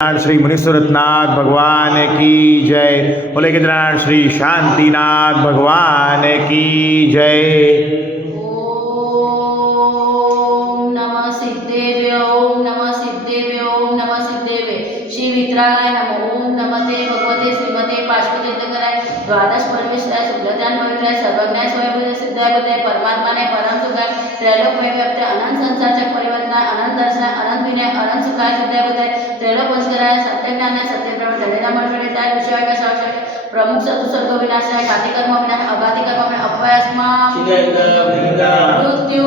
श्री मुनीश्वरनाथ भगवान की जय। बोले केदारनाथ श्री शांतिनाथ भगवान की जय। ओम नमः सिद्धेभ्य, ओम नमः सिद्धेभ्य, ओम नमः सिद्धेभ्य। श्री वितरागाय नमः। ओम नमते भगवते श्रीमते पार्श्वतीर्थकराय द्वादश परमेश्वराय शुक्लज्ञान पवित्राय सर्वज्ञाय स्वयंभूत सिद्धाय बुद्धाय परमात्माने परम सुखाय त्रैलोक्य व्याप्त अनंत संसारचक परिवर्तनाय अनंत दर्शनाय अनंत विनय अनंत सुखाय सिद्धाय बुद्धाय त्रैलोक वंशकराय सत्यज्ञानाय सत्यब्रह्म धनेना मंडळीताय विषयाय साक्षात प्रमुख चतुसर्ग विनाशाय घाती कर्म विनाश अघाती कर्म विनाश अपयस्मा मृत्यू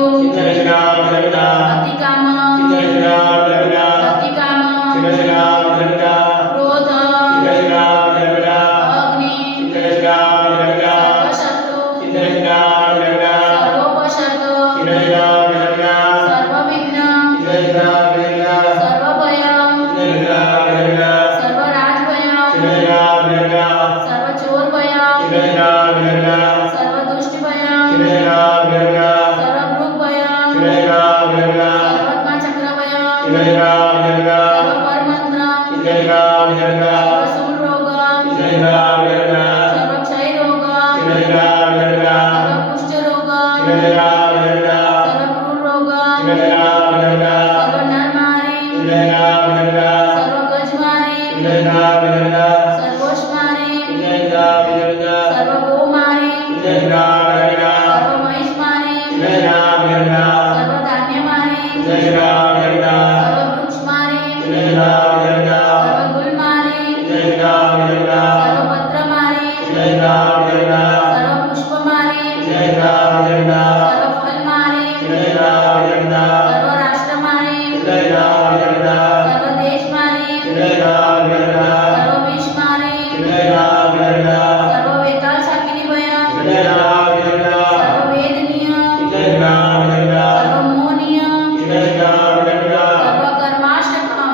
अतिकाम अतिकाम क्रोध अग्नि सर्वशत्रु सर्वोपसर्ग सर्वविघ्न सर्वभय सर्वराजभय सर्वचोरभय सर्वदुष्टभय सर्वभृगभय सर्वात्माचक्रभय सर्वपरमंत्र सर्वसुमरोग सर्वक्षयरोग सर्वकुष्ठरोग सर्वक्रूररोग सर्वनरमारी सर्वगजमारी सर्वोष्मारी सर्वगोमारी सर्वमहिष्मारी सर्वधान्यमारी सर्ववृक्षमारी सर्वगुलमारी सर्वपत्रमारी सर्वपुष्पमारी सर्वफलमारी सर्वराष्ट्रमारी सर्वदेशमारी सर्वविषमारी सर्ववेताल शाकिनीभय सर्ववेदनीय सर्वमोहनीय सर्वकर्माष्टकम।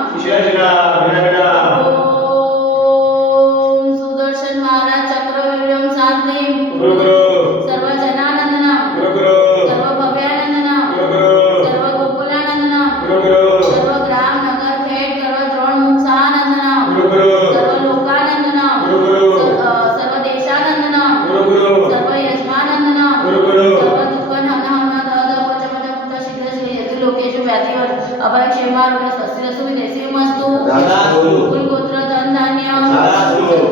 ओम सुदर्शन महाराज चक्रव्यूहं शांतिं सर्वजनानंदनं सर्वभव्यानंदनं सर्वगोकुलानंदनं सर्वग्राम नगर खेड सर्वद्रोणमुक्षानंदनं सर्वलोकानंदनं सर्वदेशानंदनं सर्वयजमानंदनं सर्वदुःखहननं ददपचपचपुट शीघ्र श्री लोकेषु व्याधिवर अभयक्षेमारोग्य स्वस्तिरस्तु विदेशीमस्तु कुलगोत्र धन धान्य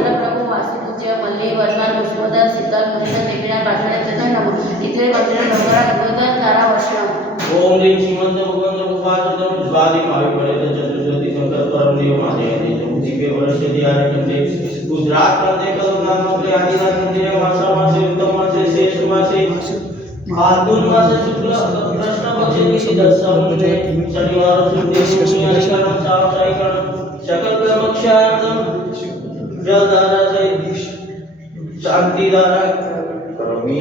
चंद्रप्रभु वासुपूज्य मल्ली वर्धमान पुष्पधर शीतल मुनिधर देवीनाथ पाठवण्यात नमः इथे मंदिर नवरा गणपती तारा वर्षम। ओम ह्रीं श्रीमंत भगवंत उपासतं स्वादि भावी पड़े चतुर्दशी संकल्प परम देव महादेव दिव्य वर्ष दियारकते गुजरात मध्ये कलमनाथ मध्ये आदिनाथ मध्ये मासा मासे उत्तम मासे शेष मासे फाल्गुन मासे शुक्ल कृष्ण पक्षे दशम शनिवार शुक्ल शनिवार सावसायिकरण सकल प्रमक्षायम जलधारा से शांतिधारा करोमि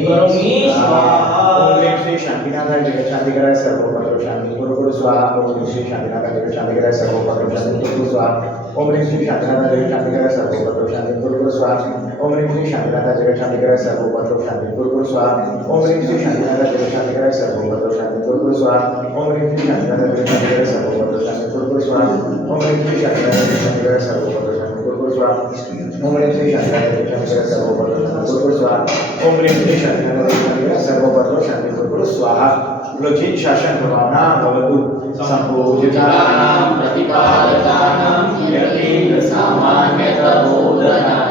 स्वाहा। ओम श्री शांतिनाथाय जगत शांतिकराय सर्वोपद्रव शांति गुरु स्वाहा। ओम श्री शांतिनाथाय जगत शांतिकराय सर्वोपद्रव शांति गुरु स्वाहा। ओम श्री शांतिनाथाय जगत शांतिकराय सर्वोपद्रव शांति गुरु स्वाहा। ओम श्री शांतिनाथाय जगत शांतिकराय सर्वोपद्रव शांति गुरु स्वाहा। ओम श्री शांतिनाथाय जगत शांतिकराय सर्वोपद्रव शांति गुरु स्वाहा। ओम श्री शांतिनाथाय जगत शांतिकराय सर्वोपद्रव शांति गुरु स्वाहा। ओम श्री शांतिनाथाय जगत शांतिकराय सर्वोपद्रव शांति गुरु स्वाहा। ओम श्री शांतिनाथाय जगत शांतिकराय सर्वोपद्रव शांति गुरु स्वाहा। ओम श्री शांतिनाथाय जगत शांतिकराय सर्वोपद्रव शांति गुरु स्वाहा। लोचित शासन भवाना भवतु संपूजितानां प्रतिपादकानां यतीन्द्र सामान्यतबोधनां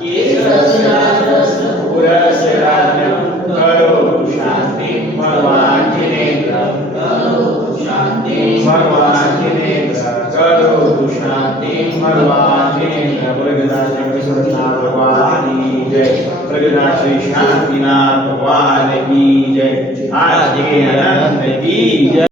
केशरस्यास्य पुरस्य राज्ञं करोतु शान्तिं भगवान् जिनेन्द्र करोतु शान्तिं भगवान् जिनेन्द्र करोतु शान्तिं भगवान् जिनेन्द्र। प्रगदाश्री मुनीश्वरनाथ भगवान की जय। प्रगदाश्री श्री शांतिनाथ भगवान की जय। आज के आनंद की जय।